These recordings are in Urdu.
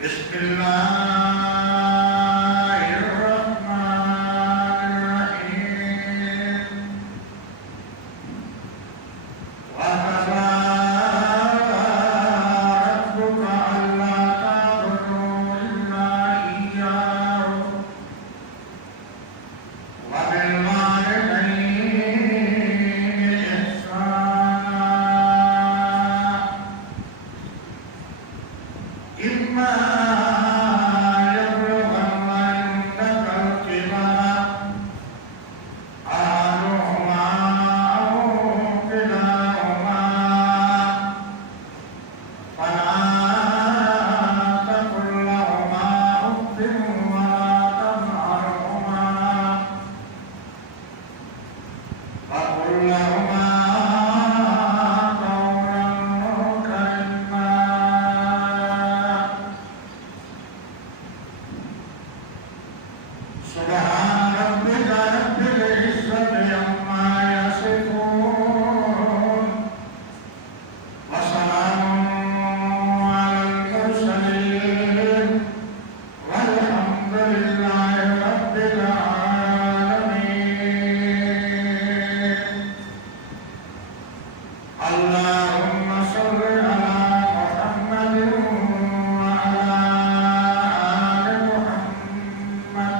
بسم الله الرحمن الرحيم وقضى ربك ألا تعبدوا إلا إياه وبالوالدين إحسانا إما يبلغن عندك الكبر أحدهما أو كلاهما فلا تقل لهما أف ولا تنهرهما وقل لهما قولا كريما سبحان ربك رب العزة عما يصفون وسلام على المرسلين والحمد لله رب العالمين اللهم صل على محمد وعلى آل محمد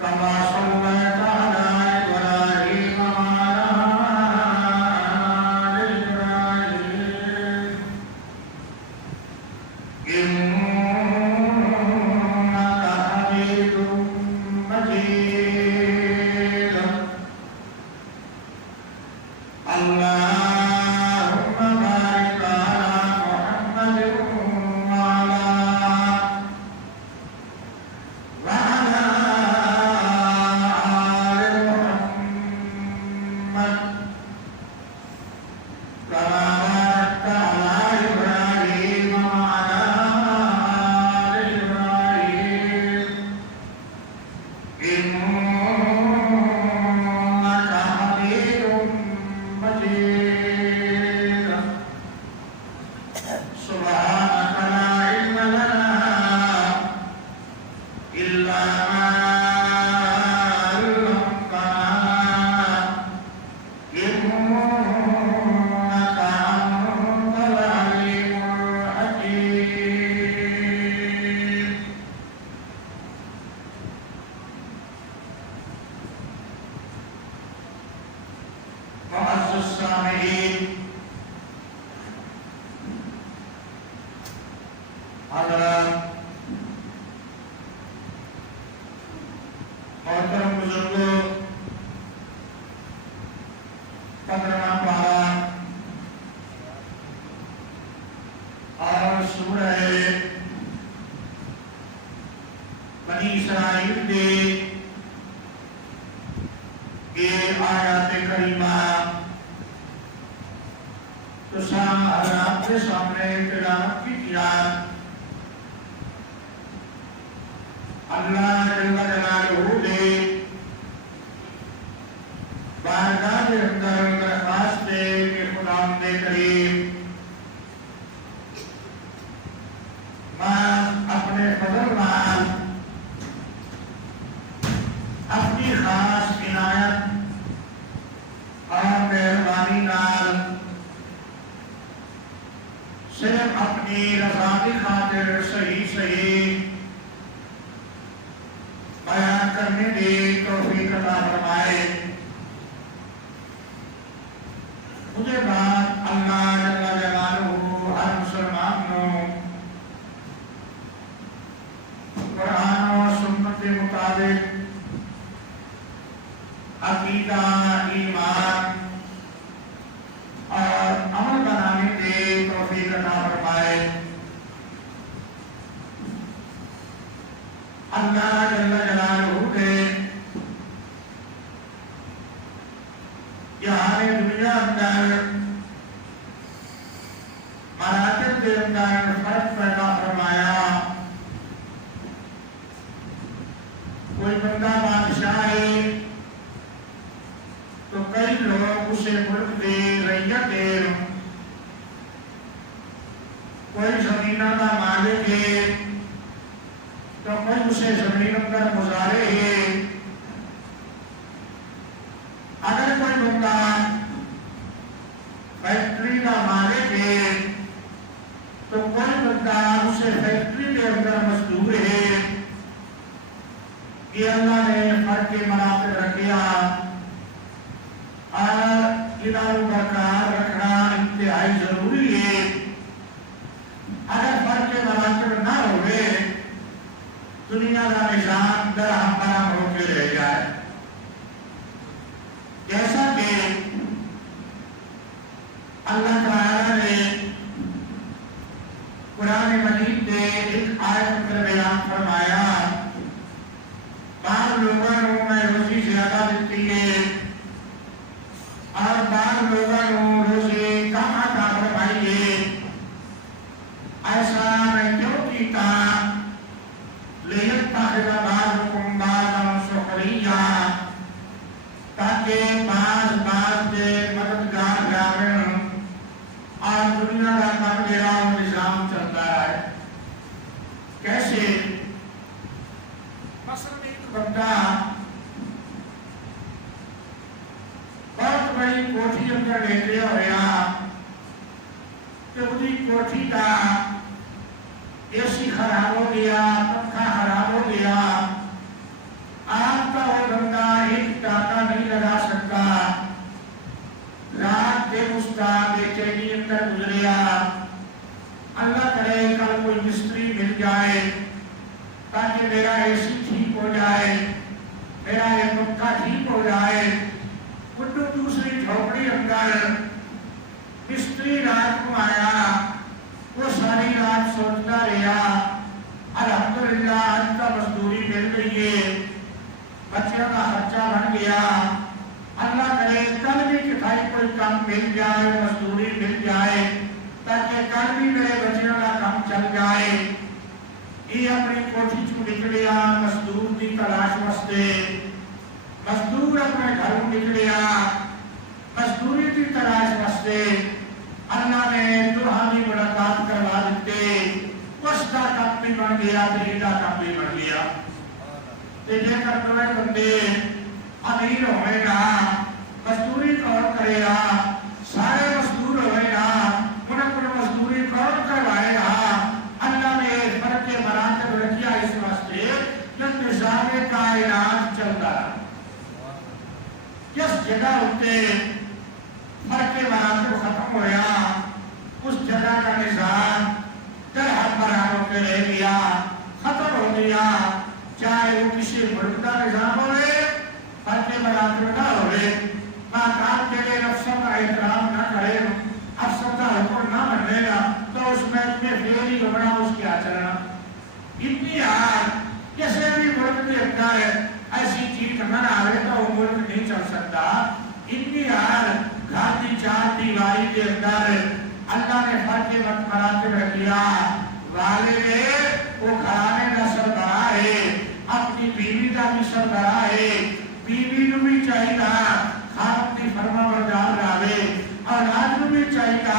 كما صليت على إبراهيم وعلى آل إبراهيم إنك حميد مجيد اللهم بارك على محمد وعلى آل محمد كما باركت على إبراهيم وعلى آل إبراهيم إنك حميد مجيد سبحانك لا علم لنا إلا ما علمتنا إنك أنت العليم الحكيم معزز السامعين حضرات محترم بزرگوں 15واں پارہ اور سورہ بنی اسرائیل کے یہ آیات کریمہ تو آپ کے سامنے تلاوت کی کیا اللہ جل جلالہ نے بارگاہ کے اندر درخواست ہے کہ خداوند کریم میں اپنے فضل نال اپنی خاص عنایت اور مہربانی نال صرف اپنی رضا کی خاطر صحیح بیان کرنے کی توفیق عطا فرمائے. مجھے بات اللہ جل جلالہ ہر مسلمان کو قرآن و سنت کے مطابق عقیدہ ایمان اور عمل بنانے کی توفیق عطا فرمائے. اللہ جل جلالہ نے یہاں دنیا اندر مراتب کے اندر فرق پیدا فرمایا. کوئی بندہ بادشاہ ہے تو کئی لوگ اسے ملک دے رعیت دے کوئی زمینہ کا مالک ہے تو کوئی اسے زمین پر گزارے ہے. اگر کوئی بندہ فیکٹری کا مالک ہے تو کوئی بندہ اسے فیکٹری کے اندر مزدور ہے. یہ اللہ نے فرق کے مراتب رکھیا اور اداروں برقرار رکھنا انتہائی ضروری ہے. اگر فرق کے مراتب نہ ہوئے دنیا کا نظام درہم برہم ہو کے رہ جائے. جیسا کہ اللہ تعالی نے قرآن مجید میں ایک آیت اندر بیان فرمایا بعض لوگوں کو میں روزی زیادہ دیتی ہے اور بعض لوگوں کو روزی کم عطا فرمائی ہے. ایسا میں کیوں کیتا لیتخذ بعضکم بعضا سخریا تاکہ بعض کے مددگار جاون اور دنیا کا کامیرا نظام چلتا ہے. کیسے؟ مثلا ایک بندہ بہت بڑی کوٹھی اندر لیتے ہوا کہ وہی کوٹھی کا اے سی خراب ہو گیا, پنکھا خراب ہو گیا. آپ کا وہ بندہ ایک ٹاکا نہیں لگا سکتا. رات کے اس کا بے چینی اندر گزریا. اللہ کرے کل کوئی مستری مل جائے تاکہ میرا اے سی ٹھیک ہو جائے, میرا یہ پنکھا ٹھیک ہو جائے. پھر دوسری جھوپڑی اندر مستری رات کو آیا, وہ ساری رات سوچتا رہا الحمدللہ آج کا مزدوری مل گئی ہے, بچوں کا خرچہ بن گیا. اللہ کرے کل بھی کتائی کوئی کام مل جائے, مزدوری مل جائے تاکہ کل بھی میرے بچوں کا کام چل جائے. یہ اپنی کوٹھی چو نکلیا مزدور کی تلاش واسطے. مزدور اپنے گھروں نکلیا مزدوری کی تلاش واسطے. اللہ نے روحانی ملاقات کروا دیتے. اس کا کام بھی بن گیا, تیرا کام بھی بن گیا. جے کر دوے بندے امیر ہوئے گا مزدوری کون کرے گا؟ سارے مزدور ہوئے گا, انہیں کوئی مزدوری کون کروائے گا؟ اللہ نے فرق کے مراتب رکھیا اس واسطے کہ نظام کائنات چلتا ہے. جس جگہ ہوتے فرق کے مراتب ختم ہویا اس جگہ کا نظام درہم برہم ہو کے رہ گیا, ختم ہو گیا. چاہے وہ کسی ملک کا نظام ہوئے فرق کے مراتب نہ ہوئے, ماقام کے لئے نفسوں کا احترام نہ کرے, افسر کا حکم نہ بنے گا تو اس میں فیل ہی ہونا, اس کی آچرنا. اتنی حال کسی بھی ملک کے اندر ایسی چیز نہ آئے تو وہ ملک نہیں چل سکتا. اتنی حال گھر کی چار دیواری کے اندر اللہ نے فرق کے مراتب رکھ لیا. والد وہ گھرانے کا سربراہ ہے, اپنی بیوی کا بھی سربراہ ہے. بیوی کو بھی چاہیے خاطب کی فرما بردار رہے, اولاد کو بھی چاہیے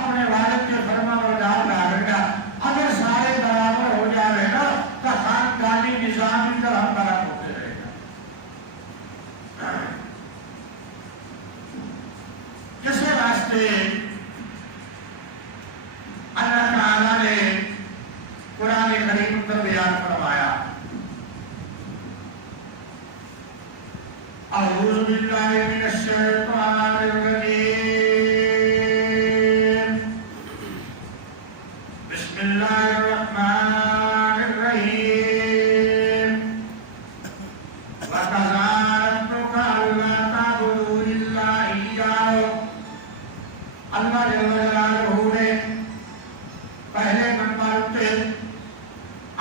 اپنے والد کے فرما بردار رہے گا. اگر سارے برابر ہو جائے گا تو خاندانی نظام ہی درہم برہم ہوتے رہے گا. کس واسطے اللہ تعالی نے قرآن کریم پر بیان فرمایا اعوذ باللہ من الشیطان الرجیم بسم اللہ الرحمن الرحیم وَقَضَىٰ رَبُّكَ أَلَّا تَعْبُدُوا إِلَّا إِيَّاهُ. اللہ جل جلالہ نے پہلے نمبر پہ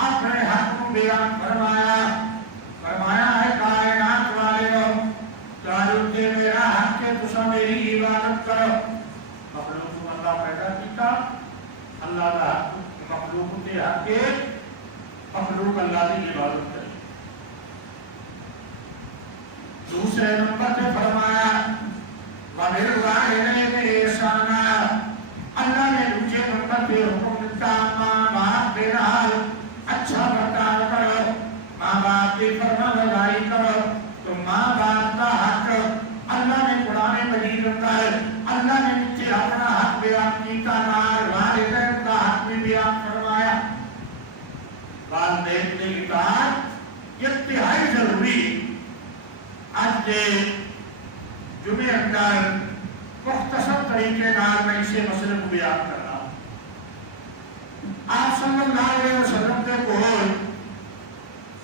اپنے حق کو بیان فرمایا ہے کائنات والے ہو تعلق کے میرا حق کے تسا میری عبادت کرو. مخلوق کو اللہ پیدا کیتا, اللہ کا حق مخلوق کے حق کے مخلوق اللہ کی عبادت کرے. دوسرے نمبر پہ فرمایا وَبِالْوَالِدَيْنِ إِحْسَانًا. اللہ نے دوسرے نمبر پہ حکم نال والدین کا حق بھی بیان فرمایا. والدین کی اطاعت انتہائی ضروری. آج کے جمعے اندر مختصر طریقے نال میں اسے مسئلے کو بیان کر رہا ہوں. آپ صلی اللہ علیہ وسلم کے کول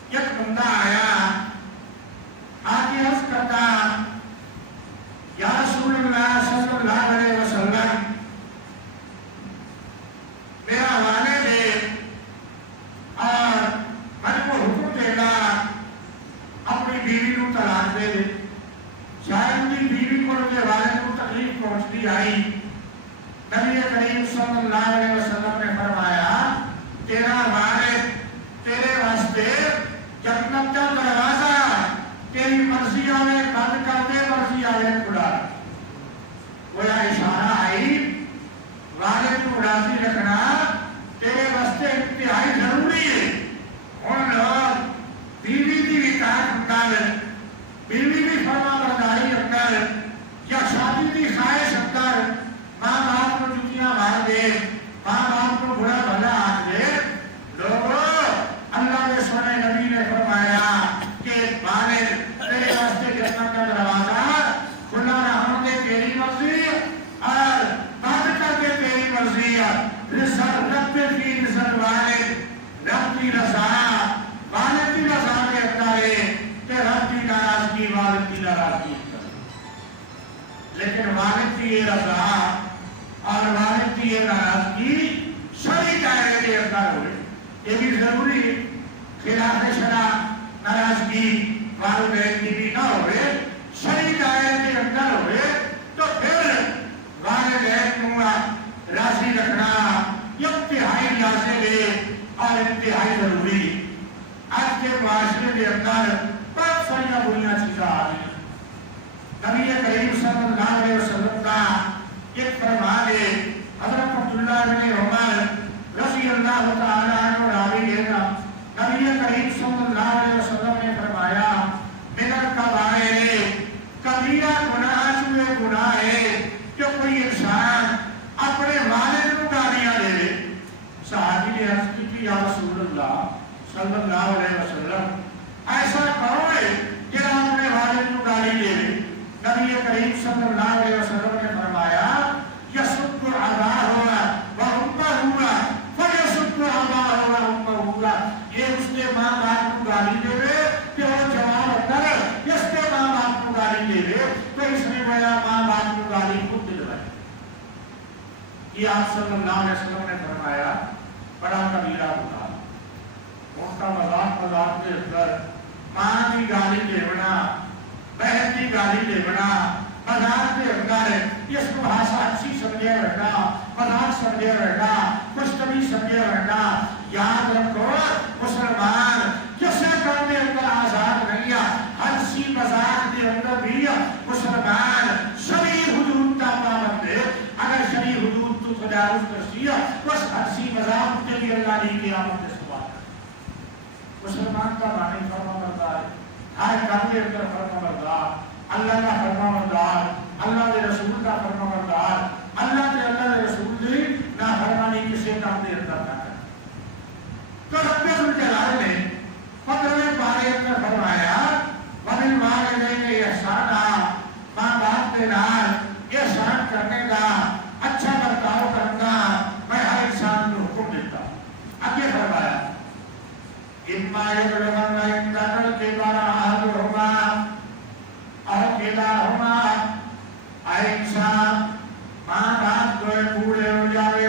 ایک بندہ آیا, آگے عرض کرتا یا رسول اللہ صلی اللہ علیہ وسلم, میرا والد ہے اور من کو حکم دے گا اپنی بیوی کو طلاق دے دے. شاید کی بیوی کو ان کے والد کو تکلیف پہنچتی آئی. نبی کریم صلی اللہ علیہ وسلم نے فرمایا تیرا والد تیرے واسطے جنت کا دروازہ تیری مرضی آوے بند کر دے, مرضی آوے کھلا. گویا اشارہ آئی والد کو راضی رکھنا تیرے واسطے انتہائی ضروری ہے. ان لوگ بیوی کی اطاعت اندر, بیوی کی فرما برداری اندر یا شادی کی خواہش اندر ماں باپ کو جتیاں مار دے, ماں باپ کو برا بھلا آن دے. لوگوں اللہ کے سونے نبی نے فرمایا کہ والد تیرے واسطے جنت کا دروازہ کھلا رہا دے تیری مرضی اور بند کر دے تیری مرضی. رب فی رضا والد, رب کی رضا والد کی رضا میں اندر ہے کہ رب کی ناراضگی والد کی ناراضگی. لیکن والد کی یہ رضا اور والد کی یہ ناراضگی شرعی دائرے کے اندر ہوئے, یہ بھی ضروری ہے. خلاف شرع ناراضگی والدین کی بھی نہ ہوئے, شرعی دائرے کے اندر ہوئے تو پھر والدین کو راضی رکھنا انتہائی لازم ہے اور انتہائی ضروری. آج کے معاشرے کے اندر بہت ساری بریاں چیزیں آ رہی ہیں. نبی کریم صلی اللہ علیہ وسلم کا ایک فرمان ہے, حضرت عبداللہ بن عمر رضی اللہ تعالیٰ عنہ راوی ہے, نبی کریم صلی اللہ علیہ وسلم نے فرمایا من الکبائر, کبیرہ گناہ چوئے گناہ ہے کہ کوئی انسان اپنے والد کو گالیاں دے دے. صحابی نے عرض کی تھی یا رسول اللہ صلی اللہ علیہ وسلم ایسا کون ہے کہ اپنے والد کو گالی دے دے؟ نبی کریم صلی اللہ علیہ وسلم نے فرمایا یسب اباہ و امہ فیسب اباہ و امہ, یہ اس کے ماں باپ کو گالی دے دے کہ وہ جوان اندر اس کے ماں باپ کو گالی دے دے تو اس نے میرا ماں باپ کو گالی خود دلوائی. یہ آپ صلی اللہ علیہ وسلم نے فرمایا بڑا کبیرہ گناہ. ان کا مذاق کے اندر ماں کی گالی دیونا, بہن کی گالی دیونا, مذاق کے اندر اس کو ہاسا ہنسی سمجھے رہنا, مذاق سمجھے رہنا, خوشطبی سمجھے رہنا. یاد رکھو مسلمان کسے کرنے اندر آزاد نہیں ہے. ہنسی مذاق کے اندر بھی مسلمان شرعی حدود کا پابند ہے. اگر شرعی حدود تو تجاوز کرتی ہے بس ہنسی مذاق کے لیے اللہ نے قیامت میں سوال کر. مسلمان کا معنی فرما بردار ہے, ہر کام کے اندر فرما بردار, اللہ کا فرما بردار, اللہ کے رسول کا فرما بردار, اللہ کے رسول کی نافرمانی کسی کام کے اندر نہ کرے. تو رب الجلال نے پندرہویں پارے اندر فرمایا وَبِالْوَالِدَيْنِ إِحْسَانًا, ماں باپ کے نال احسان کرنے کا, اچھا برتاؤ کرنا میں ہر انسان کو حکم دیتا ہوں. آگے فرمایا إِمَّا يَبْلُغَنَّ عِندَكَ الْكِبَرَ أَحَدُهُمَا أَوْ كِلَاهُمَا, اے انسان ماں باپ جو بوڑھے ہو جاوے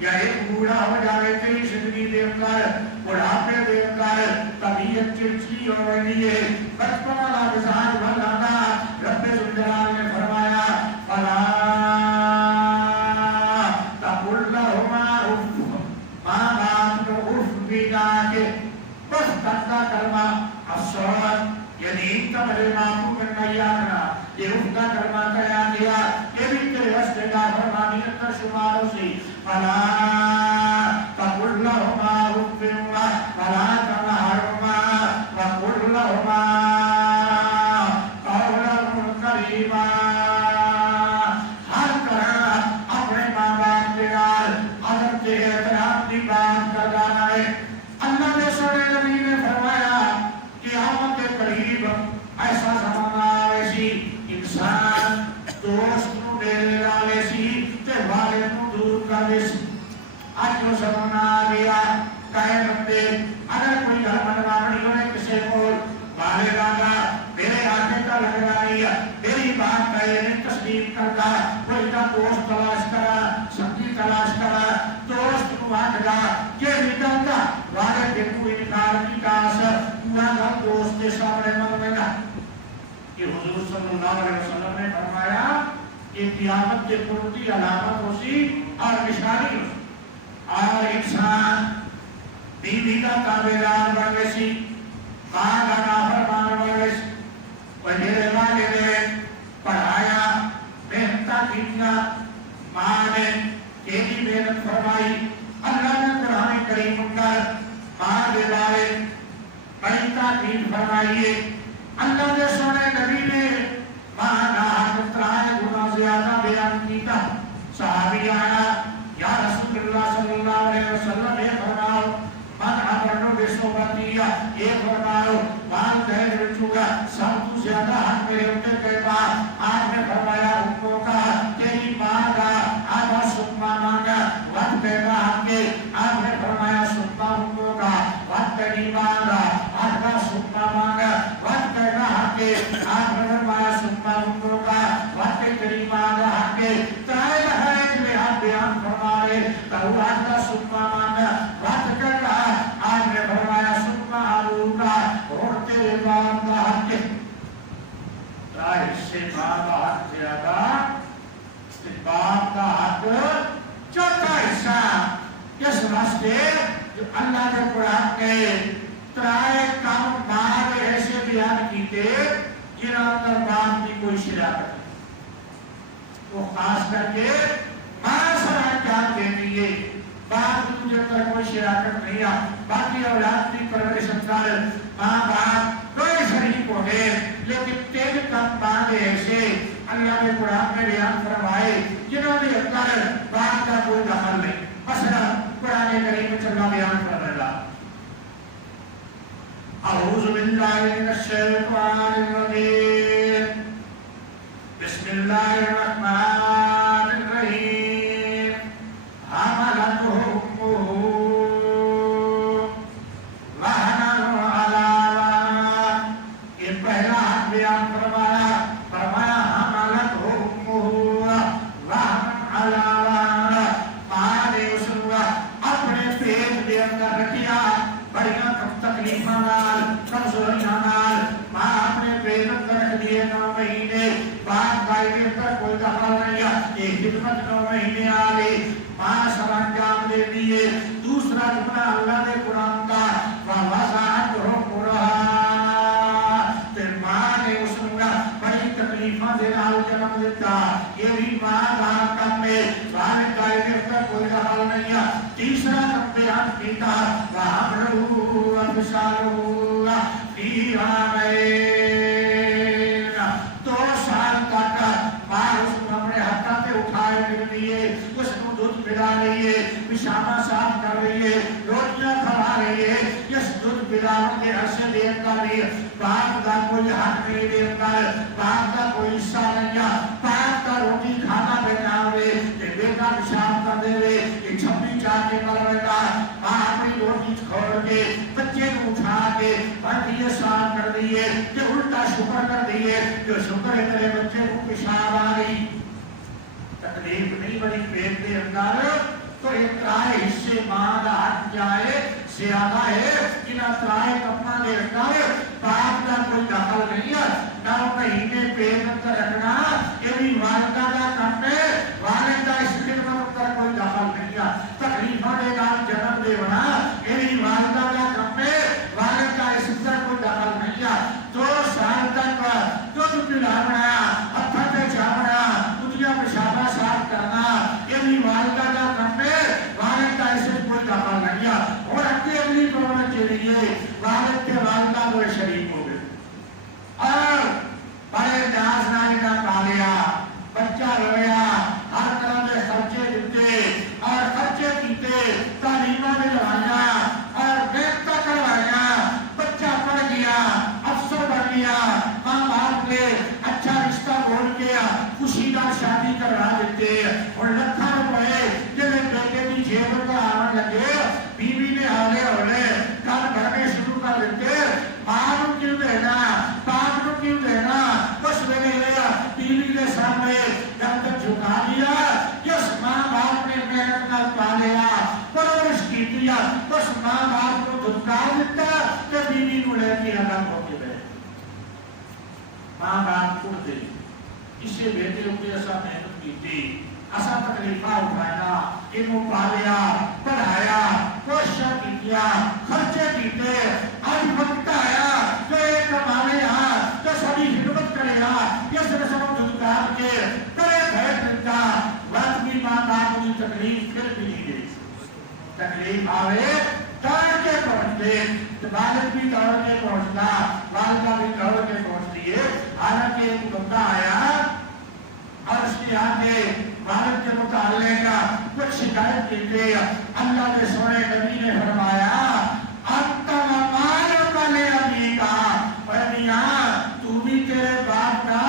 یا ایک بوڑھا ہو جاوے تیری زندگی دے اندر, بڑھاپے دے اندر طبیعت چڑچڑی ہو رہی ہے, بچپن والا مزاج بن جاتا. رب ذوالجلال نے فرمایا فَلَا تَقُلْ لَهُمَا أُفٍّ, ماں باپ کو اف بھی نہ کہ بس گندا کلمہ افسوس, یعنی تمہارے باپ کو گندا یادنا, یہ اف کا کلمہ کیا گیا, یہ بھی تیرے واسطے کا فرمانی اندر شمار ہو سی. فَلَا تَقُلْ لَهُمَا أُفٍّ وَلَا تَنْهَرْهُمَا وَقُلْ لَهُمَا قَوْلًا كَرِيمًا. ہر طرح اپنے ماں باپ کے دور کر دے اج جو زمانہ آ گیا کہے بندے اگر کوئی گھر بنوانی ہوئے کسی کو بالے راگا میرے آگے کا لگ رہی ہے میری بات کا یہ نہیں تسلیم کرتا کوئی نہ دوست تلاش کرا سنگی تلاش کرا دوست کو آگا کہ نکلتا والے دن کو انکار کی کاس پورا گھر دوست کے سامنے منویگا کہ حضور صلی اللہ علیہ وسلم نے فرمایا کہ قیامت کے پورتی علامت ہوسی اور نشانی ہوسی اور انسان بیوی کا تابعدار بنویسی ماں کا نافرمان بنویسی میرے والد نے پڑھایا محنت کیا ماں نے کیلی محنت فرمائی اللہ نے قرآن کریم اندر ماں کے بارے بڑی تاکید فرمائیے اللہ نے سونے نبی نے ماں کا ترائے گنا زیادہ بیان کیتا صحابی آیا یا رسول اللہ صلی اللہ علیہ وسلم یہ فرماؤ من عمرنو بے صحبتیہ یہ فرماؤ مال دہل بچوگا سب تو زیادہ حق میرے ہوتے کہتا آپ نے فرمایا حکموں کا تیری ماں کا آدھا سکمہ مانگا وقت دینا حق کے آپ نے فرمایا سکمہ حکموں کا وقت تیری ماں کا آدھا سکمہ مانگا وقت دینا حق کے آپ نے فرمایا سکمہ حکموں کا وقت تیری ماں کا حق کے ترائے لہائے میں آپ بیان فرمائے تہوات کا سکمہ مانگا وقت کرنا آپ نے فرمایا سکمہ آلو کا اور تیرے باپ کا حق ہے ترائے سے باپ کا حق زیادہ باپ کا حق چوتھا حصہ اس واسطے جو اللہ کے قرآن کے ترائے کام ماہر ایسے بیان کیتے جنہاں اندر باپ کی کوئی شراکت نہیں وہ خاص کر کے ماں سرا جان دینی ہے باپ تجھے تر کوئی شراکت نہیں ہے باقی اولاد کی پرورش اندر ماں باپ کوئی شریک ہو گئے لیکن تین کم ماں دے ایسے اللہ نے قرآن میں بیان فرمائے جنہوں نے اندر باپ کا کوئی دخل نہیں مثلا قرآن کریم میں چلا بیان فرمائے اعوذ باللہ من الشیطان الرجیم بسم اللہ الرحمن الرحیم حملته امه وهنا علی وهن یہ پہلا حق بیان فرمایا حملته امه وهنا علی وهن ماں نے اس کو اپنے پیٹ کے اندر رکھیا بڑیاں تکلیفاں نال کمزوریاں نال ماں اپنے پیٹ اندر رکھ لیے 9 مہینے بعد دائرے پر کوئی دخل نہیں ہے ایک خدمت 9 مہینے آگئی ماں سر انجام دے دیئے دوسرا جملہ اللہ نے قرآن کا وَوَزَعَتْهُ قُرْحَا پھر ماں نے اس کو بڑی تکلیفاں دے نال جنم دیتا یہ بھی ماں باپ کم میں والد دائرے پر کوئی دخل نہیں ہے تیسرا کم بیان کیتا وَحَمْلُهُ وَفِصَالُهُ فِي عَامَيْنِ 2 سال تک ماں اس کو اپنے ہاتھوں پہ اٹھائے مل لیے اس کو دودھ پلا رہی ہے پیشابہ صاف کر رہی ہے روٹیاں کھلا رہی ہے اس دودھ پلانے کے عرصے دے اندر بھی باپ کا کوئی حق نہیں دے اندر باپ کا کوئی حصہ نہیں ہے باپ کا روٹی کھانا بیٹا ہوئے کہ بیٹا پیشاب کر دے ہوئے کہ چھپی چاہ کے کر بیٹا ماں اپنی روٹی چھوڑ کے بچے کو اٹھا کے دیئے صاف کر دیئے کہ الٹا شکر کر دیئے جو شکر ہے تیرے بچے کو پیشاب آ گئی تکلیف نہیں بڑی پیٹ کے اندر تو ایک ترائے حصے ماں کا حق جائے زیادہ ہے جنہاں ترائے کپنا دے اندر باپ کا کوئی دخل نہیں ہے 9 مہینے پیٹ اندر رکھنا یہ بھی والدہ کا کم ہے والدہ اس خدمت اندر کوئی دخل نہیں ہے تکلیفہ دے نال جنم دے بنا یہ بھی والدہ کا کم ہے والدہ اس اندر کوئی دخل نہیں ہے 2 سال تک دودھ پلانا ہتھاں تے چاونا اٹھیاں پیشابہ صاف کرنا یہ بھی والدہ کا کم ہے والدہ اس میں کوئی دخل نہیں ہے اور اگلی پروان کے لیے والد کے والدہ کو شریک ہو گئے اور بڑے ناز نالینا پالیا بچہ رویا ہر طرح کے خرچے دیتے اور خرچے کیتے تعلیمہ میں لڑایا اور بیٹا کروایا بچہ پڑھ گیا افسر بن گیا ماں باپ نے اچھا رشتہ بول گیا خوشی کا شادی کروا دیتے اور لکھا روپے جب آنے لگے بیوی نے ہولے ہولے کان بھرنے شروع کر دیتے، ماں کو کیوں دینا، باپ کو کیوں دینا، بس میں نے بیوی کے سامنے جب تک جھکا دیا، جس ماں باپ نے محنت نہ پالیا پرورش کی دیا، بس ماں باپ کو دھتکار دیتا کہ بیوی کو لے کے الگ ہو کے بیٹھ ماں باپ کو دے اسے بیٹے ہوئے ایسا محنت کی تھی، ایسا تکلیفہ اٹھایا، انہوں پالیا، پڑھایا، کوشش کیا، خرچے کیتے، آج وقت آیا جو ایک کمانے تو سبھی خدمت کرے گا، یہ سب سب دھتکار کے کرے بھیٹ ملتا، وقت بھی ماں باپ کی تکلیف پھر بھی نہیں گئی، تکلیف آوے دوڑ کے پہنچتے، والد بھی دوڑ کے پہنچتا، والدہ بھی دوڑ کے پہنچتی ہے، حالانکہ ایک بندہ آیا اور اس کے آگے والد کے متعلق کچھ شکایت کی تھی، اللہ کے سونے نبی نے فرمایا انت ومالک لابیک، اے میاں تو بھی تیرے باپ کا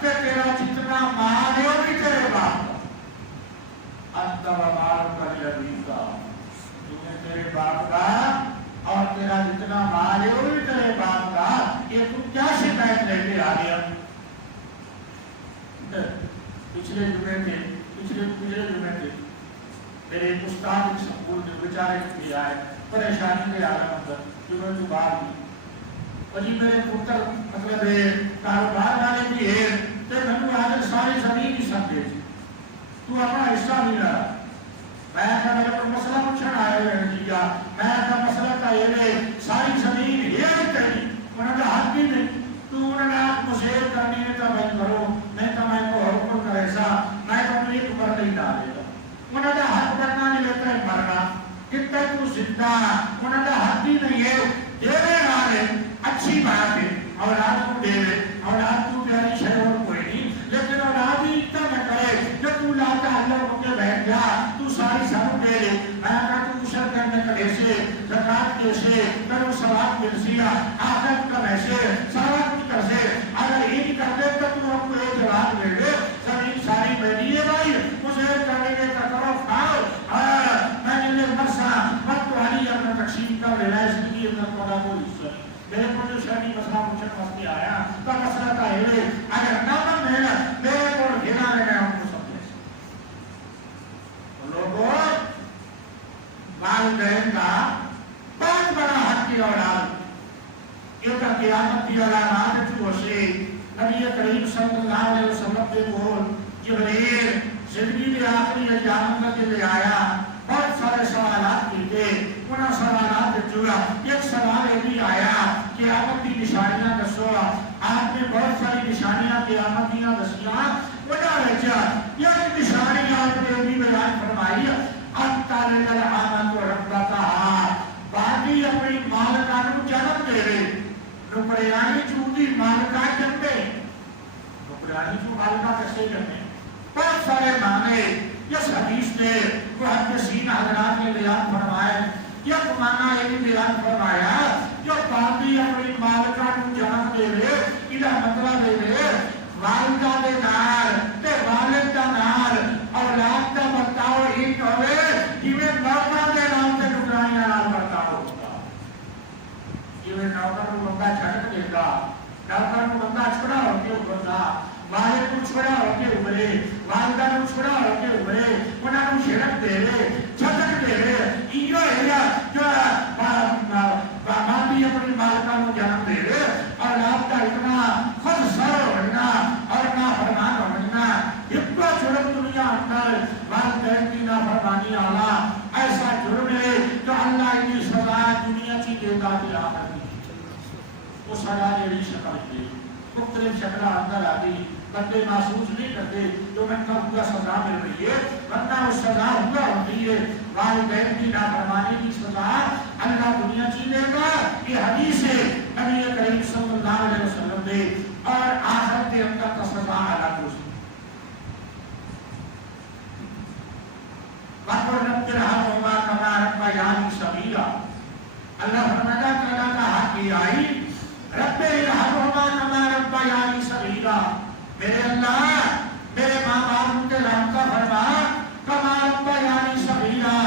کہ تیرا جتنا مال ہے وہ بھی تیرے باپ کا، انت ومالک لابیک، تمہیں تیرے باپ کا اور تیرا جتنا مال ہے وہ بھی تیرے باپ کا، یہ تم کیا شکایت لے کے آ گیا؟ پچھلے جمعے تھے پچھلے جمعے تھے میرے ایک استاد اس سکول میں بیچارے بھی آئے پریشانی کے عالم اندر جمعے تو بعد بھی اور جی میرے پتر مطلب کاروبار والے بھی ہے کہ میں نے آج ساری زمین ہی سمجھے تو اپنا حصہ نہیں رہا، میں کہا میرے پر مسئلہ پوچھنا آئے ہوئے ہیں جی میں کہا مسئلہ کا یہ ساری زمین یہ نہیں کہی انہوں نے حق بھی نہیں تو انہوں نے آپ مشیر کرنی ہے تو بھائی کرو، میں تو میں کو حکم کرے سا میں تو اپنی ایک بر نہیں ڈالے گا، انہوں نے حق کرنا نہیں لیتا ہے مرنا کتنے تو زندہ، انہوں نے حق بھی نہیں ہے دیوے والے اچھی بات ہے، اولاد کو دیوے اولاد کو پیاری شہر کوئی نہیں، لیکن اولاد ہی اتنا نہ کرے کہ تو لاتا اللہ کو کے بیٹھ جا تو ساری سبب دے لے، میں کہا تو اشر کرنے کا ایسے زکاة کیسے کرو ثواب کیسے آخرت کا ویسے سارا کچھ کیسے اگر یہ نہیں کرتے تو تو ہم کو یہ جواب دے دے زمین ساری بیٹھی ہے بھائی مجھے کرنے کے کرو کھاؤ میں نے مرسا وقت والی اپنا تقسیم کا لینا ہے زندگی اپنا پڑا کوئی حصہ میرے کو جو شہری مسئلہ پوچھنے واسطے آیا تو مسئلہ کا ہے اگر نہ من ہے میرے کو گھنا لگا ہم کو سمجھے لوگوں والدین کا بہت بڑا حق کی اولاد یہ کا قیامت کی علامات جو سے نبی کریم صلی اللہ علیہ وسلم کے بول جبریل زندگی کے آخری ایام کے لے آیا بہت سارے سوالات کیتے انہاں سوالات جوڑا ایک سوال یہ بھی آیا قیامت کی نشانیاں دسو آپ نے بہت ساری نشانیاں قیامت کی دسیاں وجہ رچا یہ نشانی آپ نے بھی بیان فرمائی انتار الامت و ربکا باقی اپنی مالکہ کو جنم دے رہے نکریانی چوٹی مالکہ جنبے نکریانی چوٹی مالکہ کسے جنبے بہت سارے معنی اس حدیث نے محدثین حضرات نے بیان فرمائے یک معنی یہ بھی بیان فرمایا جو باقی اپنی مالکہ کو جنم دے رہے ادھا مطلب دے رہے والدہ دے نار تے والد دا نار اولاد دا برتاؤ ہی ہوئے جویں نوکر دے نام تے نکرانیاں نال برتاؤ ہوتا جویں نوکر کو بندہ چھڑک دے گا نوکر کو بندہ چھڑا ہو کے ابھرتا والد کو چھڑا ہو کے ابھرے والدہ کو چھڑا ہو کے ابھرے انہاں کو چھڑک دے رہے چھڑک دے رہے ایو ہے جو باقی اپنی مالکہ کو جنم دے رہے اولاد کا اتنا خود سر ہونا اور نافرمان ہونا اتنا جرم دنیا اندر والدین کی نافرمانی آلا ایسا جرم ہے کہ اللہ کی سزا دنیا کی دیتا بھی آخر کی وہ سزا جیڑی شکل کی مختلف شکل اندر آتی بندے محسوس نہیں کرتے جو میں کا پورا سزا مل رہی ہے ورنہ وہ سزا ہوا ہوتی ہے والدین کی نافرمانی کی سزا اللہ دنیا کی دے گا یہ حدیث ہے نبی کریم صلی اللہ علیہ وسلم نے اور آخرت کے اندر کا سزا الگ ہو سکتی وَقُلْ رَبِّ ارْحَمْهُمَا كَمَا رَبَّيَانِي صَغِيرًا اللہ فرماتا تعالیٰ کا حق یہ آئی رب ارحمهما كما ربياني صغيرا میرے اللہ میرے ماں باپ ان کے رحم کا فرما کما ربیانی صغیرا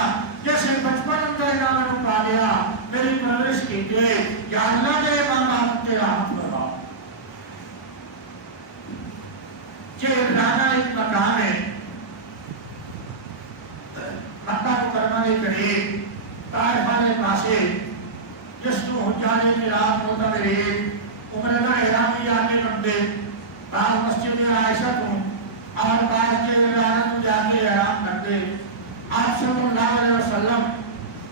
قریب طائف والے پاسے جس کو حجاج کرام معتمرین عمرہ احرامی آنے بندے بعض مسجد عائشہ کو اور بعض کے ولادت کو جا کے احرام کرتے آپ صلی اللہ علیہ وسلم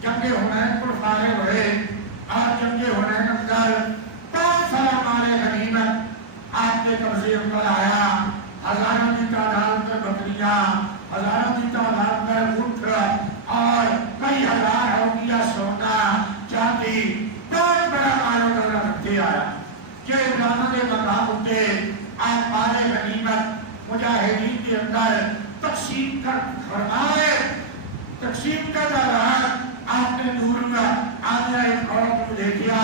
جنگ حنین پر فارغ ہوئے اور جنگ حنین اندر 500 مال غنیمت آپ کے قبضے پر آیا ہزاروں کی تعداد میں بکریاں ہزاروں کی تعداد میں اونٹ اور کئی ہزار اوقیہ سونا چاندی بہت بڑا مال و دولت رکھتے آیا کہ علماء نے مقام ہوتے آپ مال غنیمت مجاہدین کے اندر تقسیم کر فرمائے تقسیم کا دوران آپ نے نور کا آدھا ایک عورت کو دیکھا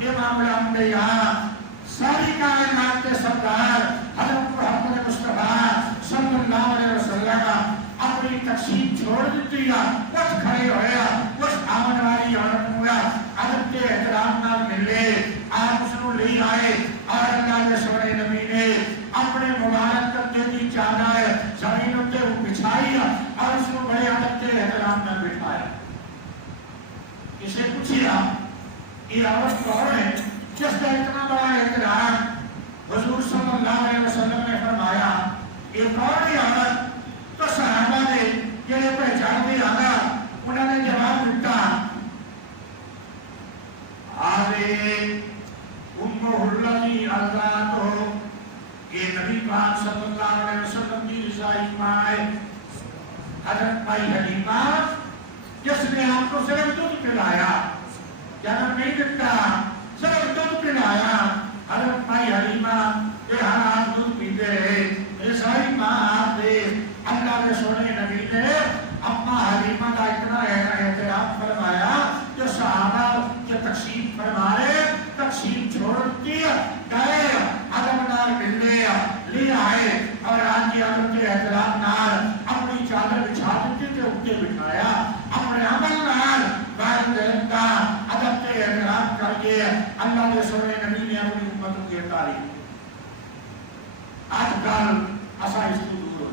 یہ معاملہ ہم نے یہاں ساری کائنات کے سردار حضرت محمد مصطفیٰ صلی اللہ علیہ وسلم اپنی تقسیم چھوڑ دیتی ہے اس کھڑے ہویا اس آمن والی عورت ہوا عدد کے احترام نہ ملے آپ اس کو لے آئے اور اللہ کے سورے نبی نے اپنے مبارک کرتے کی چادر زمینوں کے بچھائی اور اس کو بڑے عدد کے احترام نہ بٹھایا اسے پوچھیا یہ عورت کون ہے جس کا اتنا بڑا احترام حضور صلی اللہ علیہ وسلم نے فرمایا یہ کون ہے عورت تو صحابہ نے یہ پہچان بھی آگا انہوں نے جواب دیتا آرے امہ الذی ارضعتہ یہ نبی پاک صلی اللہ علیہ وسلم کی رضائی ماں ہے حضرت بھائی حلیمہ جس نے آپ کو صرف دودھ پلایا جنم نہیں دیتا صرف دودھ پلایا حضرت بھائی حلیمہ یہ ہر آپ دودھ پیتے رہے رضائی ماں آپ دے اللہ کے سونے نبی نے اماں حلیمہ کا اتنا احترام فرمایا جو صحابہ کے تقسیم فرمائے تقسیم چھوڑ دی گئے عدم نال ملنے لے آئے اور آج کی عدم کے احترام نال اپنی چادر بچھا دیتے تھے اٹھتے بٹھایا اپنے عمل نال بعد دہندہ عدم کے احترام کر کے اللہ کے سونے نبی نے اپنی امتوں کے تاریخ آج کل ایسا اس کو دور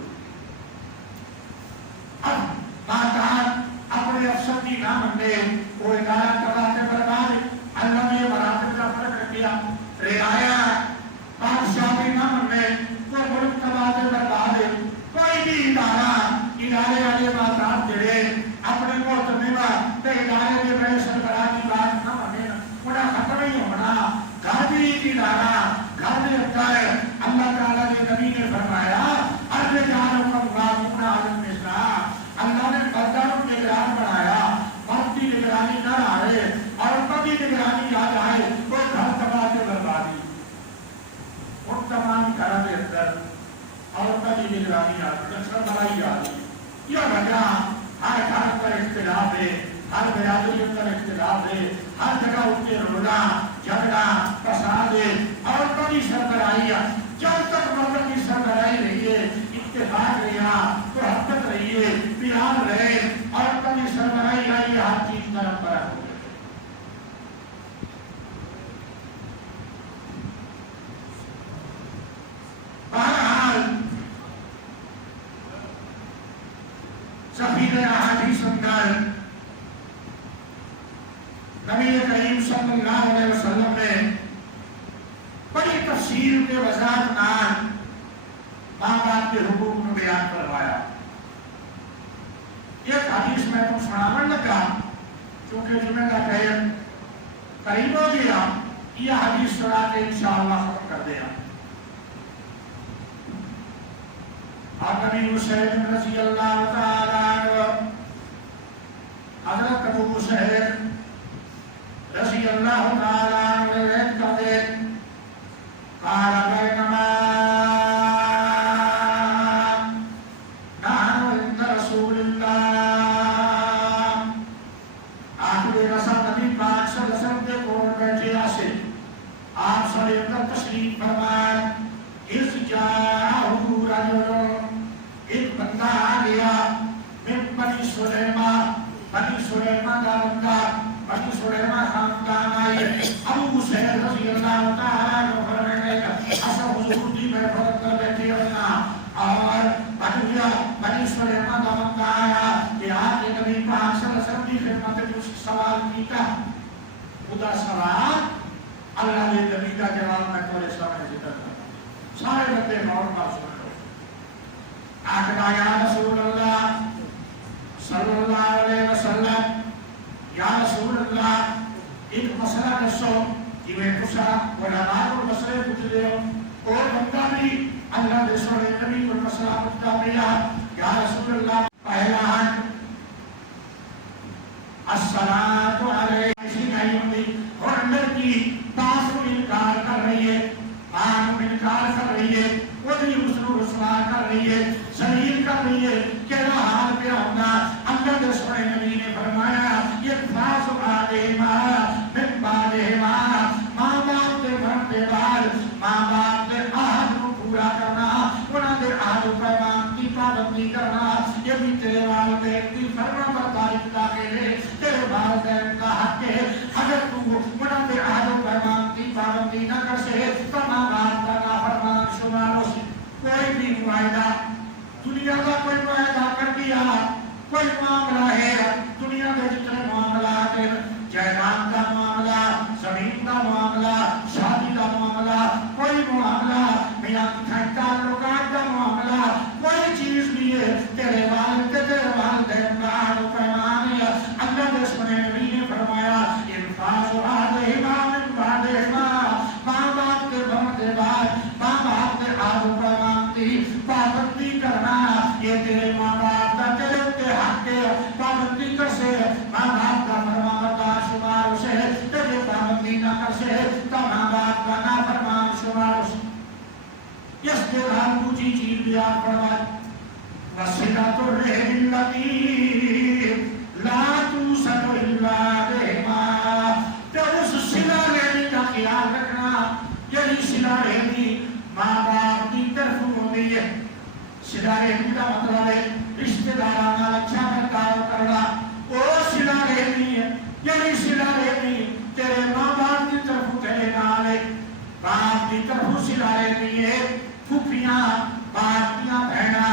اب باتان اپنے افسر کی نام نے وہ ادارہ کراتے برباد اللہ نے مراتب کا فرق رکھ دیا رعایا بادشاہ کی نام نے وہ ملک کراتے برباد کوئی بھی ادارے والے باتان جڑے اپنے کو تمیمہ تے ادارے کے بڑے سربراہ کی بات نہ مانے انہیں ختم ہی ہونا گھر بھی ایک ادارہ گھر میں رکھتا ہے اللہ تعالیٰ کے نبی نے فرمایا ارد جانوں کا مقابلہ عالم نظام اللہ نے مردوں کو نگران بنایا مرد کی نگرانی نہ آئے عورتوں کی نگرانی آ جائے وہ گھر تباہ کے بربادی ان تمام گھروں کے اندر عورتوں کی نگرانی آتی ہے بڑائی آتی یہ وجہ ہر گھر پر اختلاف ہے ہر برادری پر اختلاف ہے ہر جگہ ان کے رونا جھگڑا فساد ہے عورتوں کی سربراہی جب تک مردوں کی سربراہی رہی ہے اتفاق رہا تو حقیقت رہی ہے پیار رہے عورتوں کی سربراہی رہی ہر چیز طرف پر ہو بہرحال سفیر احادیث اندر نبی کریم صلی اللہ علیہ وسلم نے بڑی تفصیل کے وضاحت نال ماں باپ کے حقوق میں بیان کروایا ایک حدیث میں تم سناون لگا چونکہ جمعہ کا ٹائم قریب ہو گیا یہ حدیث سنا کے انشاءاللہ ختم کر دیا آپ نبی حسین رضی اللہ تعالیٰ عنہ حضرت ابو حسین رضی اللہ تعالیٰ عنہ روایت کرتے قال بینما نحن عند رسول اللہ آخری رسول نبی پاک صلی اللہ علیہ وسلم کے قول بیٹھے آسے آپ صلی اللہ علیہ وسلم تشریف فرمائے اس جاہو رجل ایک بندہ آ گیا من بنی سلیمہ کا بندہ بنی سلیمہ خاندان آئی ابو حسین رضی اللہ تعالیٰ عنہ فرمائے گا ایسا حضور جی میں فرق کر بیٹھے ہونا اور ہوا بنی سلیمان کا وقت آیا کہ آپ کے نبی پاک صلی اللہ علیہ وسلم کی خدمت میں اس سوال کیتا خدا سوال اللہ نے نبی کا جواب میں تمہارے سامنے ذکر کرتا سارے بندے غور کا سن لو آخدا یا رسول اللہ صلی اللہ علیہ وسلم یا رسول اللہ ایک مسئلہ دسو کہ میں پوچھا علماء کو مسئلے پوچھ دے اور بندہ بھی اللہ کے سونے نبی کو مسئلہ پوچھتا ملا یا رسول اللہ پہلا حق الصلاۃ علیہ ایسی نہیں ہوتی اور لڑکی پاس کو انکار کر رہی ہے آن انکار کر رہی ہے وہی اسرو رسوا کر رہی ہے شریر کر رہی ہے کہنا حال پہ ہونا اللہ کے سونے نبی نے فرمایا یہ فاس آدھیما من بعدہما ماں باپ کے گھر کے بعد ماں باپ کے عہد کو پورا کرنا انہاں دے عہد و پیمان کی پابندی کرنا یہ بھی تیرے والدین کی فرما برداری داخل ہے تیرے والدین کا حق ہے اگر تو انہاں دے عہد و پیمان کی پابندی نہ کر سے تو ماں باپ کا نافرمان شمار ہو کوئی بھی معاہدہ دنیا کا کوئی معاہدہ کر دیا کوئی معاملہ ہے دنیا کے جتنے معاملات ہیں جائیداد کا معاملہ زمین کا معاملہ شادی کا معاملہ کوئی معاملہ میاں تعلقات کا معاملہ کوئی چیز بھی ہے تیرے والدین کا عہد و پیمان ہے اللہ کے سنے نبی نے فرمایا انفاذ عہدہما من بعدہما ماں باپ کے مرنے کے بعد ماں باپ کے عہد و پیمان کی پابندی کرنا یہ تیرے ماں باپ کا تیرے کے حق کے پابندی کر سے ماں باپ کا فرما بردار شمار اسے تیرے پابندی نہ کر سے تو ماں باپ کا نافرمان شمار اسے اس کے بعد مجھے چیز بیان فرمائے وَصِلَةُ الرَّحِمِ الَّتِي لَا تُوصَلُ إِلَّا بِهِمَا تو اس صلہ رحمی کا خیال رکھنا یہی صلہ رحمی ماں باپ کی طرف ہوتی ہے صلہ رحمی کا مطلب ہے رشتہ دارانہ اچھا برتاؤ کرنا وہ صلہ رحمی ہے یہی صلہ رحمی تیرے ماں باپ کی طرف تیرے نالے باپ کی طرف صلہ رحمی ہے پھوپھیاں باپیاں بہنا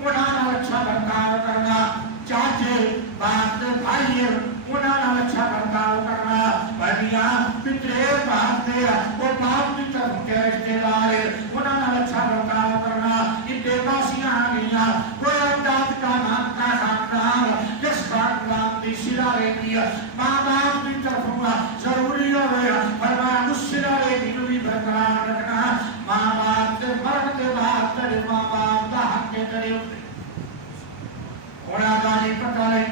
انہاں اچھا برتاؤ کرنا چاچے باپ کے بھائی انہاں اچھا برتاؤ کرنا بھائیاں پترے باپ دے وہ باپ کی طرف کے رشتے دار انہاں اچھا برتاؤ کرنا اتنے باسیاں آگیاں کوئی انداز کا نام کا خاندان جس خاندان کی صلہ رحمی ماں باپ کی طرف ضروری ہوئے فرمایا اس صلہ رحمی کو بھی برقرار رکھنا ماں باپ کے مرد کے بعد تیرے ماں باپ کا حق کے قریب اور آگاہی پتہ ہے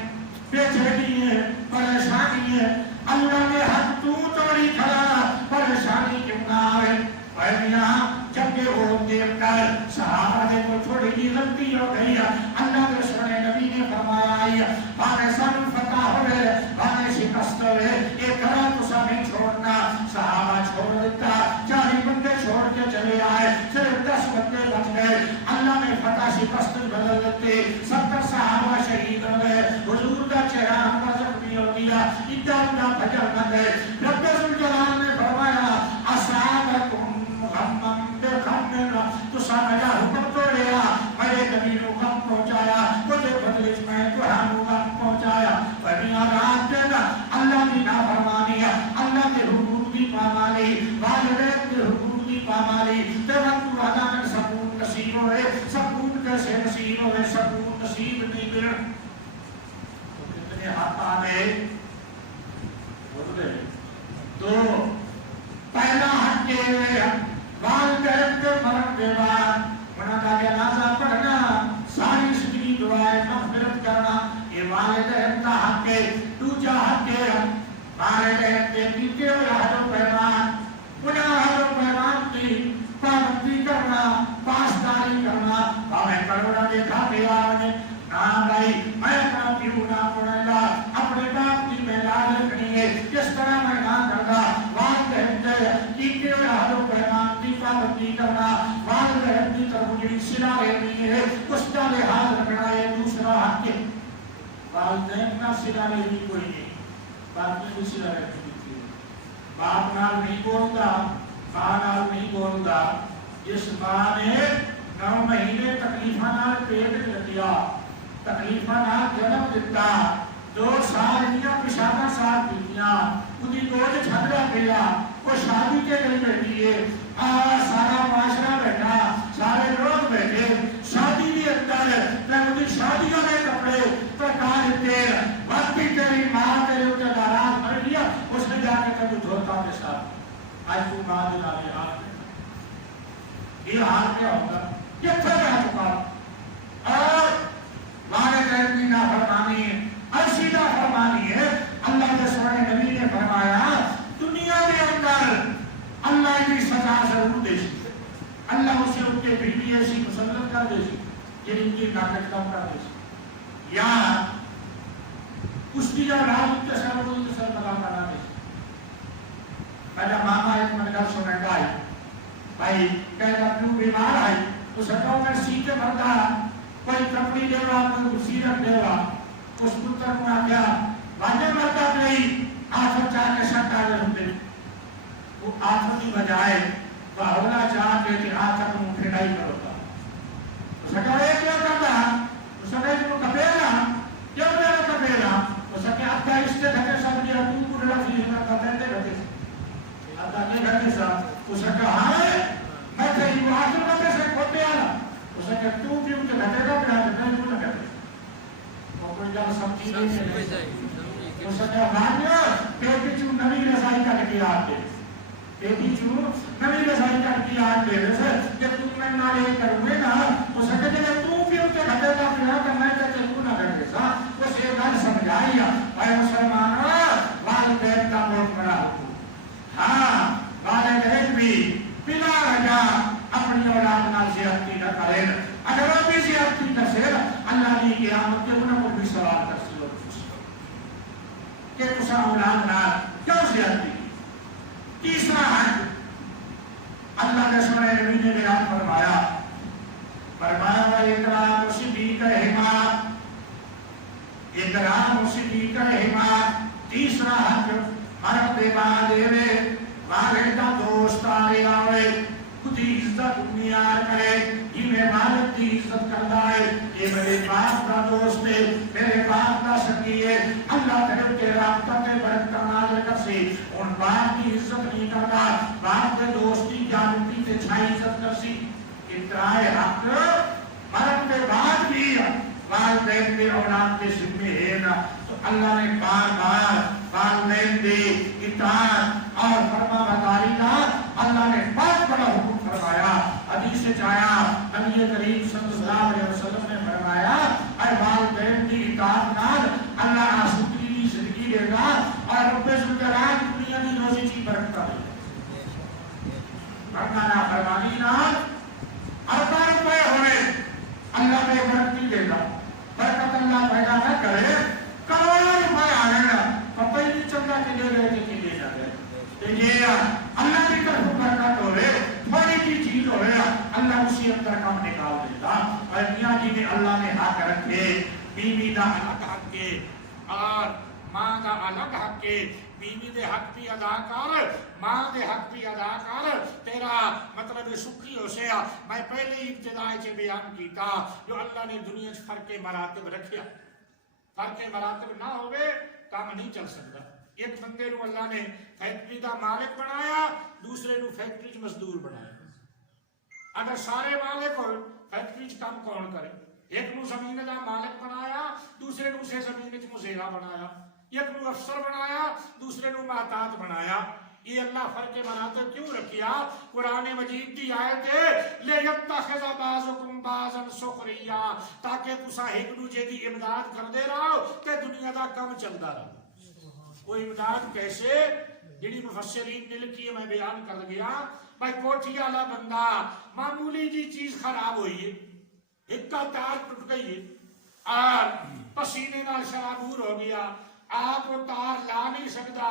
بےچینی ہے پریشانی ہے اللہ نے حق تو توڑی کھڑا پریشانی کیوں نہ آئے بھائیاں جب کہ وہ دیکھ کر صحابہ نے کو تھوڑی کی غلطی ہو گئی اللہ کے سنے نبی نے فرمایا بانے سن فتح ہوئے بانے شکست ہوئے ایک طرح تو سبھی چھوڑنا صحابہ چھوڑ دیتا 40 بندے چھوڑ کے چلے آئے صرف 10 بندے بچ گئے اللہ نے فتح شکست بدل دیتے 70 صحابہ شہید ہو گئے حضور کا چہرہ ہمارا زخمی ہو گیا اتنا بھجر نہ گئے رب ذوالجلال نے فرمایا اصحابکم غمم بغمم تو سامجا حکم تو لیا میرے نبی کو غم پہنچایا مجھے بدلش میں تو ہم غم پہنچایا فرمایا رات دینا اللہ کی نافرمانی اللہ کے حقوق کی پامالی والدین کے حقوق کی پامالی تیرا تو وعدہ میں سکون نصیب ہوئے سکون کیسے نصیب ہوئے سکون نصیب نہیں مل تو کتنے ہاتھ آنے دو پہلا حق کے ہوئے والدین کے مرد کے بعد انہاں کا جنازہ پڑھنا ساری زندگی دعائیں مغفرت کرنا یہ والدین کا حق ہے دوسرا حق ہے والدین کے پیچھے ہوئے عہد و پیمان انہاں عہد و پیمان کی پابندی کرنا پاسداری کرنا ہمیں کروڑا دیکھا دیا نے نا بھائی میں اپنا پیو نہ پڑھنا اپنے باپ کی میں لاج رکھنی ہے کس طرح میں نہ کرنا والدین کے پیچھے ہوئے عہد و پیمان کی پابندی کرنا والدین کی طرف جڑی صلہ رحمی ہے اس کا لحاظ رکھنا ہے دوسرا حق ہے والدین کا صلہ رحمی کوئی نہیں باپ نے بھی صلہ رحمی کی باپ نال نہیں بولتا ماں نال نہیں بولتا اس ماں نے 9 مہینے تکلیفاں نال پیٹ لگیا تکلیفاں نال جنم دتا 2 سال دیا پیشاباں صاف کیتیاں اودی گود جھگڑا پیا وہ شادی کے لیے بیٹھی ہے سارا معاشرہ بیٹھا سارے لوگ بیٹھے شادی بھی اندر میں اودی شادی والے کپڑے پکا دیتے باقی تیری ماں تیرے اوپر ناراض کر لیا اس نے جا کے کبھی دھوتا کے ساتھ آج تو ماں دلا کے ہاتھ میں یہ حال کیا ہوگا یہ پھر رہ چکا اور والدین کی نافرمانی ہے ایسی نافرمانی ہے اللہ کے سونے نبی نے فرمایا دنیا کے اندر اللہ کی سزا ضرور دے سی اللہ اسے ان کے بیوی ایسی مسلط کر دے سی کہ ان کی طاقت کم کر دے سی یا اس کی جو راز تصور بنا دے سی پہلا ماما ایک منگل سننے کا ہے بھائی کہتا کیوں بیمار آئی تو سکھاؤ میں سیٹے بھرتا کوئی کپڑی دے رہا کوئی سیرت دے رہا اس پتر کو آگیا واجہ مرتا نہیں آفت چاہ کے شک آگے ہوتے وہ آفتی بجائے باہولا چاہ کے کہ آفت کو پھیڑائی کرتا تو سکھاؤ یہ کیوں کرتا تو سکھاؤ جو کپیلا کیوں میرا کپیلا تو سکھاؤ آپ کا رشتے گھٹے سب لیا تو کو رڑا فیل کرتا پہنتے گھٹے سے آپ کا نہیں گھٹے سا تو سکھاؤ ہاں میں کہیں وہ آخر گھٹے سے کھوٹے آنا تو سکھاؤ تو بھی ان کے گھٹے کا پڑھا جب نہیں کیوں نہ گھٹے اور کوئی جب سمجھی نہیں ہے تو سکھاؤ بھانیو پیٹی چون نوی رسائی کا لکی آتے پیٹی چون نوی رسائی کا لکی آتے کہ تم میں نالے کروے نا تو سکھاؤ جب تو بھی ان کے گھٹے کا پڑھا تو میں کہتے کیوں نہ گھٹے سا اس یہ گھر سمجھائی اے مسلمانہ والدین کا بہت بڑا حکم ہاں والدین بھی بلا رجا اپنی اولاد نال زیادتی نہ کریں اگر وہ بھی زیادتی نہ سے اللہ نے قیامت کے انہوں کو بھی سوال کر سی اور خوش کہ تسا اولاد نال کیوں زیادتی کی تیسرا حق اللہ کے سنے نبی نے بیان فرمایا و اکرام صدیقہما اکرام صدیقہما تیسرا حق مرد بعد دے والدہ دوست آرے آوے خودی عزت دنیا کرے یہ میں والد کی عزت کرتا ہے یہ میرے باپ کا دوست ہے میرے باپ کا سکی ہے اللہ تعالیٰ کے رابطہ کے برکتہ نازل کر سے ان باپ کی عزت نہیں کرتا باپ کے دوست کی جانتی سے چھائی عزت کر سی اترائے حق مرد کے بعد بھی والدین کے اولاد کے ذمہ ہے نا تو اللہ نے بار بار والدین دے اطاعت اور فرما برداری کا اللہ نے بہت بڑا حکم فرمایا حدیث سے چاہیا نبی کریم صلی اللہ علیہ وسلم نے فرمایا اے والدین کی اطاعت نال اللہ آسودگی کی زندگی دے گا اور رب ذوالجلال دنیا کی روزی کی برکت دے گا ورنہ فرمانی نال اربع روپے ہوئے اللہ میں برکت دے گا برکت اللہ پیدا نہ کرے کروڑوں روپے آنے گا پتہ ہی نہیں چلتا کہ دے گئے کہ دے جا گئے تو یہ اللہ کی طرف برکت ہو رہے تھوڑی کی چیز ہو رہا اللہ اسی اندر کام نکال دیتا اور میاں جی میں اللہ نے حق رکھے بیوی دا الگ حق کے اور ماں دا الگ حق کے بیوی دے حق بھی ادا کر ماں دے حق بھی ادا کر تیرا مطلب سکھی ہو سیا میں پہلے ہی ابتدائی سے بیان کیتا جو اللہ نے دنیا سے فرق مراتب رکھیا فرق مراتب نہ ہوئے کام نہیں چل سکتا ایک بندے نو اللہ نے فیکٹری دا مالک بنایا دوسرے نو فیکٹری چ مزدور بنایا اگر سارے مالک ہو فیکٹری چ کام کون کرے ایک نو زمین دا مالک بنایا دوسرے نو سے زمین چ مزیرا بنایا ایک نو افسر بنایا دوسرے نو محتاط بنایا یہ اللہ فرق مراتب کیوں رکھیا قرآن مجید کی آیت ہے لِيَتَّخِذَ بَعْضُكُمْ بَعْضًا سُخْرِيًّا تاکہ تسا ایک دوجے دی امداد کر دے رہو کہ دنیا دا کم چلدا رہو وہ امداد کیسے جڑی مفسرین نے لکھی ہے میں بیان کر گیا بھائی کوٹھی والا بندہ معمولی جی چیز خراب ہوئی ہے ایک کا تار ٹوٹ گئی ہے اور پسینے نال شرابور ہو گیا آپ وہ تار لا نہیں سکتا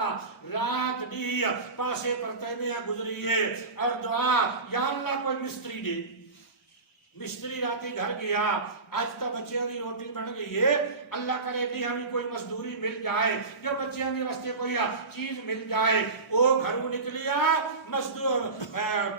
رات بھی پاسے پر تیمیاں گزری ہے اور دعا یا اللہ کوئی مستری دے مستری راتی گھر گیا آج تا بچیاں دی روٹی بن گئی ہے اللہ کرے دی ہمیں کوئی مزدوری مل جائے یا بچیاں دی واسطے کوئی چیز مل جائے وہ گھروں نکلیا مزدور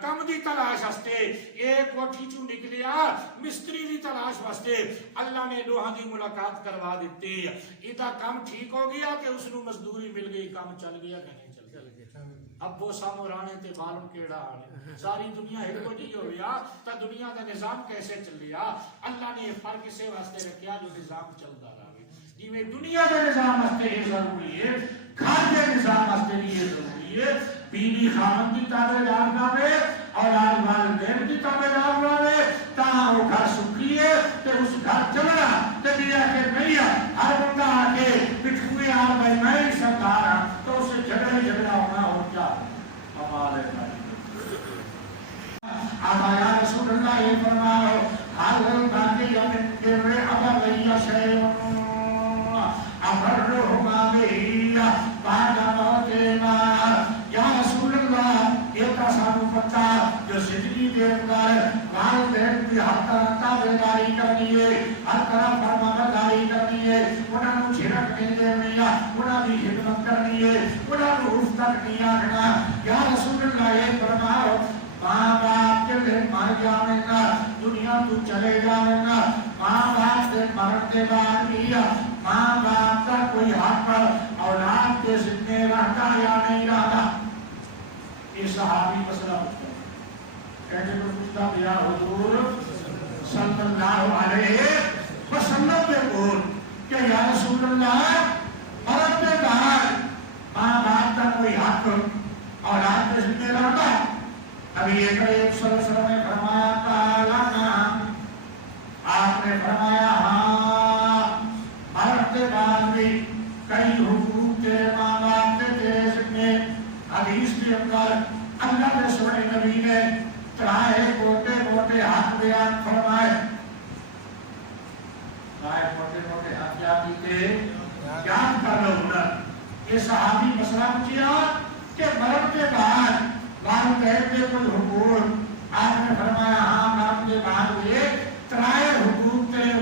کم دی تلاش واسطے ایک کوٹھی چوں نکلیا مستری دی تلاش واسطے اللہ نے دوہاں دی ملاقات کروا دیتی ایدہ کام ٹھیک ہو گیا کہ اس نو مزدوری مل گئی کام چل گیا کہ نہیں چل گیا اب وہ سامو رانے تے معلوم کیڑا آنے ساری دنیا ایک کو جی ہو گیا تا دنیا دا نظام کیسے چل لیا اللہ نے فرق کسے واسطے رکھیا جو نظام چلتا رہا جی میں دنیا دا نظام واسطے یہ ضروری ہے گھر کے نظام واسطے یہ ضروری ہے بیوی خامن دی تابعدار ناوے اولاد والدین دی تابعدار ناوے تاہاں وہ گھر سکھی ہے تے اس گھر چلنا تے بھی آکے نہیں ہر بندہ آکے پٹھوئے آر بھائی میں ہی سردار ہوں تو اسے جھگڑا ہونا ہو کیا ہمارے آبا یا رسول اللہ یہ فرماؤ حال باقی امن کرے ابا لیا شیعون ابرہما بہیا بعد موتنا یا رسول اللہ یہ سانو پتا جو زندگی دے اندر والدین کی ہر طرح تابعداری کرنی ہے ہر طرح فرمانبرداری کرنی ہے انہاں نوں جھڑک نہیں دینی ہے انہاں دی خدمت کرنی ہے انہاں نوں اف تک نہیں آکھنا یا رسول اللہ یہ فرماؤ ماں باپ کے لئے مر جانے گا دنیا تو چلے جانے گا ماں باپ کے مرن کے بعد بھی ماں باپ کا کوئی حق اولاد کے ذمہ رہتا یا نہیں رہتا یہ صحابی مسئلہ پوچھتا ہے کہتے کو پوچھتا بیا حضور صلی اللہ علیہ وسلم کے قول کہ یا رسول اللہ مرن کے بعد ماں باپ کا کوئی حق اولاد کے ذمہ رہتا ابھی یہ کریم صلی اللہ علیہ وسلم نے فرمایا قالا نعم آپ نے فرمایا ہاں مرد کے بعد بھی کئی حقوق تیرے ماں باپ کے تیرے ذمہ حدیث کے اندر اللہ کے سونے نبی نے ترائے موٹے موٹے حق بیان فرمائے ترائے موٹے موٹے حق کیا کیتے یاد کر لو ہنر یہ صحابی مسئلہ پوچھیا کہ مرد کے بعد والدین کے کوئی حقوق آپ نے فرمایا ہاں مرد کے بعد یہ ترائے حقوق تیرے